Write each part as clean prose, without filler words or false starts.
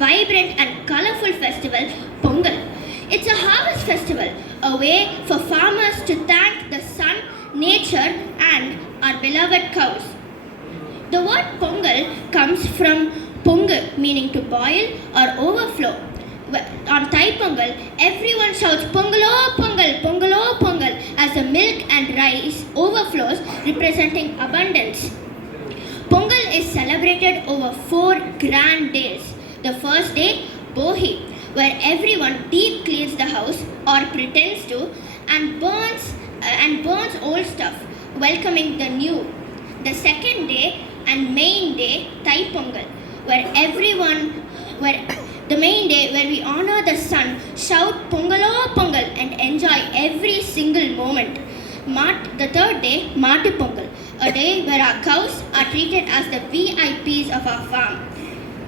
vibrant and colorful festival, Pongal. It's a harvest festival, a way for farmers to thank the sun, nature and our beloved cows. The word Pongal comes from Pongal, meaning to boil or overflow. On Thai Pongal, everyone shouts Pongalo, Pongal, Pongalo, Pongal as the milk and rice overflows, representing abundance. Pongal is celebrated over 4 grand days. The first day, Bohi, where everyone deep cleans the house or pretends to and burns old stuff, welcoming the new. The second day and main day, Thai Pongal, where the main day where we honor the sun, shout Pongalo Pongal and enjoy every single moment. The third day, Matu Pongal, a day where our cows are treated as the VIPs of our farm.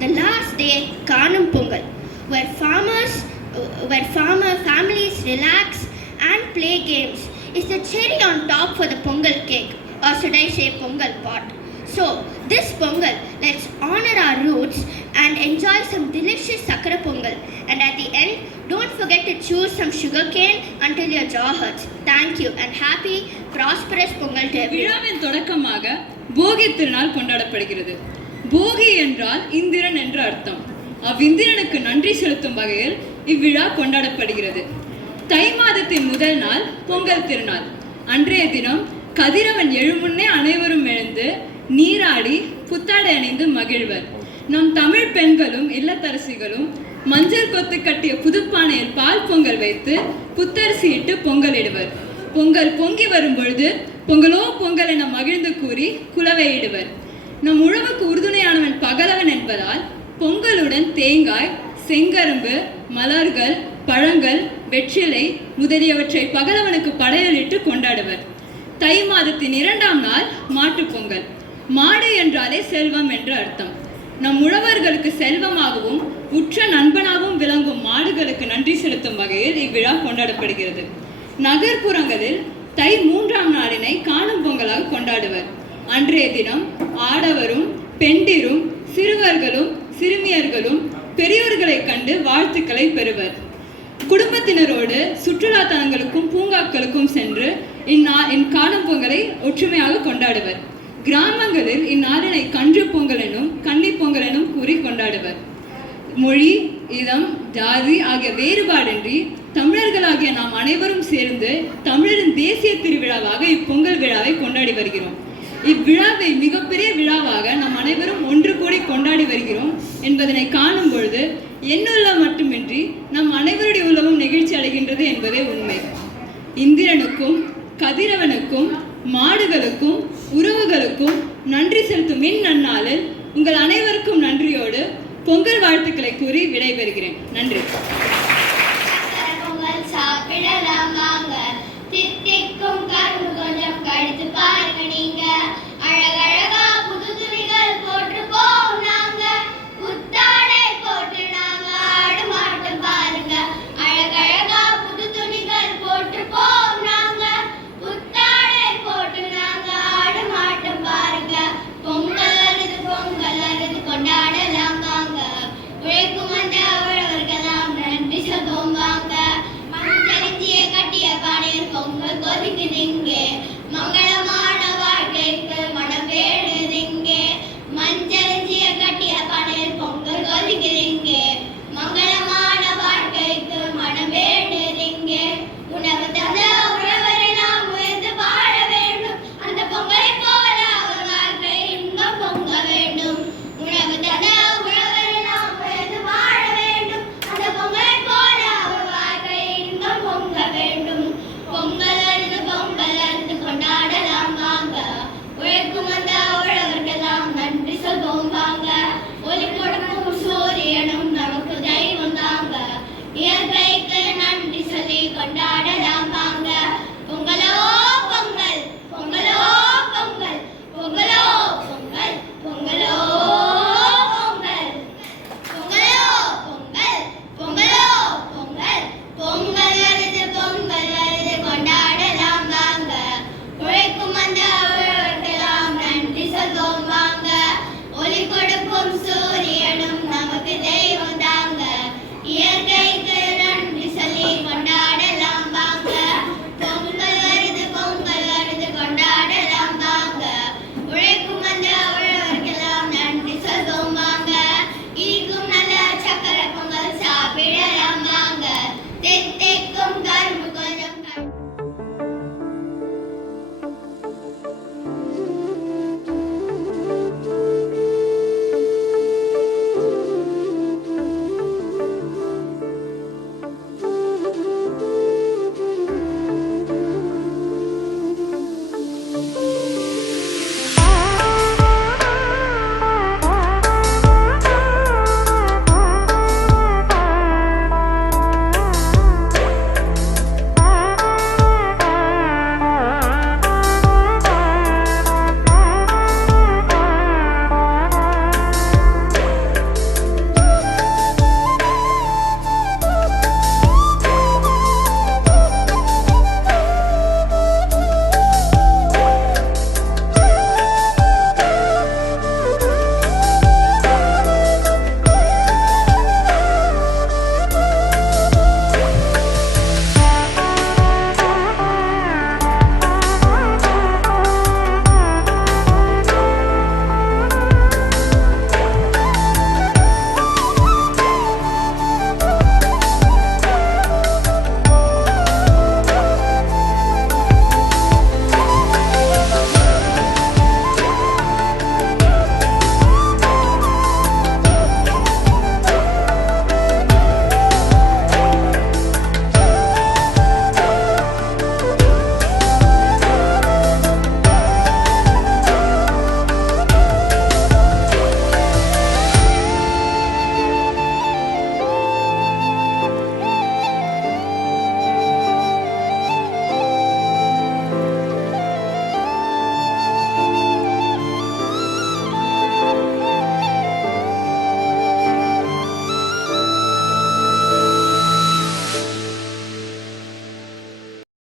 The last day, Kanum Pongal, where families relax and play games. It's the cherry on top for the Pongal cake, or should I say Pongal pot. So, this Pongal, let's honor our roots and enjoy some delicious Sakara Pongal. And at the end, don't forget to choose some sugarcane until your jaw hurts. Thank you and happy, prosperous Pongal to everyone. விழாவின் தொடக்கமாக போகி திருநாள் கொண்டாடப்படுகிறது. போகி என்றால் இந்திரன் என்ற அர்த்தம். அவ்விந்திரனுக்கு நன்றி செலுத்தும் வகையில் இவ்விழா கொண்டாடப்படுகிறது. தை மாதத்தின் முதல் நாள் பொங்கல் திருநாள். அன்றைய தினம் கதிரவன் எழுமுன்னே அனைவரும் எழுந்து நீராடி புத்தாடை அணிந்து மகிழ்வர். நம் தமிழ் பெண்களும் இல்லத்தரசிகளும் மஞ்சள் கொத்து கட்டிய புதுப்பானையில் பால் பொங்கல் வைத்து புத்தரிசியிட்டு பொங்கலிடுவர். பொங்கல் பொங்கி வரும் பொழுது பொங்கலோ பொங்கல் என மகிழ்ந்து கூறி குலவையிடுவர். நம் உழவுக்கு உறுதுணையானவன் பகலவன் என்பதால் பொங்கலுடன் தேங்காய், செங்கரும்பு, மலர்கள், பழங்கள், வெற்றிலை முதலியவற்றை பகலவனுக்கு படையலிட்டு கொண்டாடுவர். தை மாதத்தின் 2ஆம் நாள் மாட்டுப் பொங்கல். மாடு என்றாலே செல்வம் என்று அர்த்தம். நம் உழவர்களுக்கு செல்வமாகவும் உற்ற நண்பனாகவும் விளங்கும் மாடுகளுக்கு நன்றி செலுத்தும் வகையில் இவ்விழா கொண்டாடப்படுகிறது. நகர்ப்புறங்களில் தை 3ஆம் நாளினை காணும் பொங்கலாக கொண்டாடுவர். அன்றைய தினம் ஆடவரும் பெண்டிரும் சிறுவர்களும் சிறுமியர்களும் பெரியோர்களை கண்டு வாழ்த்துக்களை பெறுவர். குடும்பத்தினரோடு சுற்றுலா தலங்களுக்கும் பூங்காக்களுக்கும் சென்று காணும் பொங்கலை ஒற்றுமையாக கொண்டாடுவர். கிராமங்களில் இந்நாளினை கன்று பொங்கல் எனும் கன்னி பொங்கல் எனும் கூறி கொண்டாடுவர். மொழி, இனம், ஜாதி ஆகிய வேறுபாடின்றி தமிழர்களாகிய நாம் அனைவரும் சேர்ந்து தமிழரின் தேசிய திருவிழாவாக இப்பொங்கல் விழாவை கொண்டாடி வருகிறோம். இவ்விழாவை மிகப்பெரிய விழாவாக நாம் அனைவரும் ஒன்று கூடி கொண்டாடி வருகிறோம் என்பதனை காணும் பொழுது என்னுள்ளம் மட்டுமின்றி நம் அனைவருடைய உள்ளமும் நெகிழ்ச்சி அடைகின்றது என்பதே உண்மை. இந்திரனுக்கும் கதிரவனுக்கும் மாடுகளுக்கும் உறவுகளுக்கும் நன்றி செலுத்தும் இந்நன்னாளில் உங்கள் அனைவருக்கும் நன்றியோடு பொங்கல் வாழ்த்துக்களை கூறி விடைபெறுகிறேன். நன்றி. பொங்கல் சாப்பிடலாம் வாங்க, தித்திக்கும் கரும்பு கொஞ்சம் கடித்து பாருங்க.